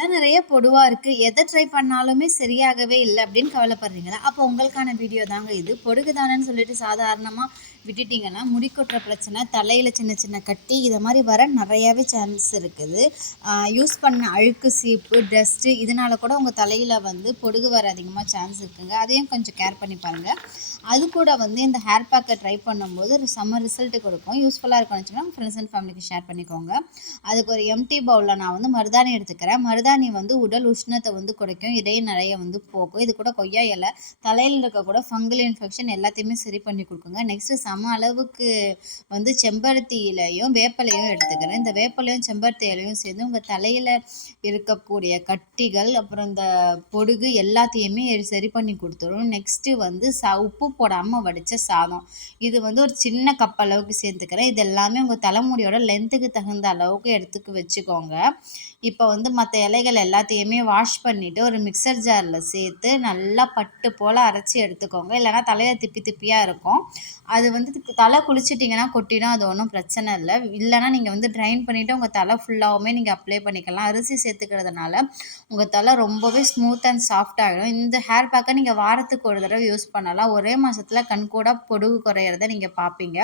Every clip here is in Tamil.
தலை நிறைய பொடுவாக இருக்குது எதை ட்ரை பண்ணாலுமே சரியாகவே இல்லை அப்படின்னு கவலைப்படுறீங்களா? அப்போ உங்களுக்கான வீடியோ தாங்க இது. பொடுகு தானேன்னு சொல்லிட்டு சாதாரணமாக விட்டுட்டிங்கன்னா முடி கொட்டுற பிரச்சனை தலையில் சின்ன சின்ன கட்டி இதை மாதிரி வர நிறையாவே சான்ஸ் இருக்குது. யூஸ் பண்ண அழுக்கு சீப்பு டஸ்ட்டு இதனால் கூட உங்கள் தலையில் வந்து பொடுகு வர அதிகமாக சான்ஸ் இருக்குங்க. அதையும் கொஞ்சம் கேர் பண்ணி பாருங்கள் அது கூட வந்து இந்த ஹேர் பேக்கை ட்ரை பண்ணும்போது ஒரு செம்ம ரிசல்ட் கொடுக்கும். யூஸ்ஃபுல்லாக இருக்கும்னு வச்சுன்னா ஃப்ரெண்ட்ஸ் அண்ட் ஃபேமிலிக்கு ஷேர் பண்ணிக்கோங்க. அதுக்கு ஒரு எம்டி பவுலில் நான் வந்து மருதாணி எடுத்துக்கிறேன். மருதாணி வந்து உடல் உஷ்ணத்தை வந்து குறைக்கும் இதய நிறைய வந்து போக்கும். இது கூட கொய்யா இலை தலையில் இருக்க கூட ஃபங்கல் இன்ஃபெக்ஷன் எல்லாத்தையுமே சரி பண்ணி கொடுக்குங்க. நெக்ஸ்ட்டு சம அளவுக்கு வந்து செம்பருத்தி இலையும் வேப்பலையும் எடுத்துக்கிறேன். இந்த வேப்பலையும் செம்பருத்தி இலையும் சேர்ந்து உங்கள் தலையில் இருக்கக்கூடிய கட்டிகள் அப்புறம் இந்த பொடுகு எல்லாத்தையுமே சரி பண்ணி கொடுத்துரும். நெக்ஸ்ட்டு வந்து ச உப்பு போடாமல் வடித்த சாதம். இது வந்து ஒரு சின்ன கப் அளவுக்கு சேர்த்துக்கிறேன். இது எல்லாமே உங்கள் தலைமுடியோட லென்த்துக்கு தகுந்த அளவுக்கு எடுத்துக்கு வச்சுக்கோங்க. இப்போ வந்து மற்ற இலைகள் எல்லாத்தையுமே வாஷ் பண்ணிவிட்டு ஒரு மிக்சர் ஜாரில் சேர்த்து நல்லா பட்டு போல் அரைச்சி எடுத்துக்கோங்க. இல்லைனா தலையில் திப்பி திப்பியாக இருக்கும். அது வந்து தலை குளிச்சிட்டிங்கன்னா கொட்டிடும். அது ஒன்றும் பிரச்சனை இல்லை. இல்லைனா நீங்கள் வந்து ட்ரைன் பண்ணிவிட்டு உங்கள் தலை ஃபுல்லாகவுமே நீங்கள் அப்ளை பண்ணிக்கலாம். அரிசி சேர்த்துக்கிறதுனால உங்கள் தலை ரொம்பவே ஸ்மூத் அண்ட் சாஃப்ட் ஆகிடும் இந்த ஹேர் பேக்கை நீங்கள் வாரத்துக்கு ஒரு தடவை யூஸ் பண்ணலாம். ஒரே மாதத்தில் கண்கூட பொடுகு குறையிறத நீங்கள் பார்ப்பீங்க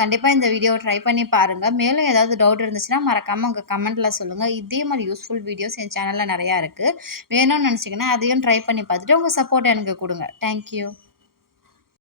கண்டிப்பாக இந்த வீடியோவை ட்ரை பண்ணி பாருங்கள் மேலும் ஏதாவது டவுட் இருந்துச்சுன்னா மறக்காமல் உங்கள் கமெண்ட்டில் சொல்லுங்கள் இதே மாதிரி யூஸ்ஃபுல் வீடியோஸ் என் சேனலில் நிறையா இருக்குது வேணும்னு நினச்சிங்கன்னா அதையும் ட்ரை பண்ணி பார்த்துட்டு உங்கள் சப்போர்ட் எனக்கு கொடுங்க. தேங்க்யூ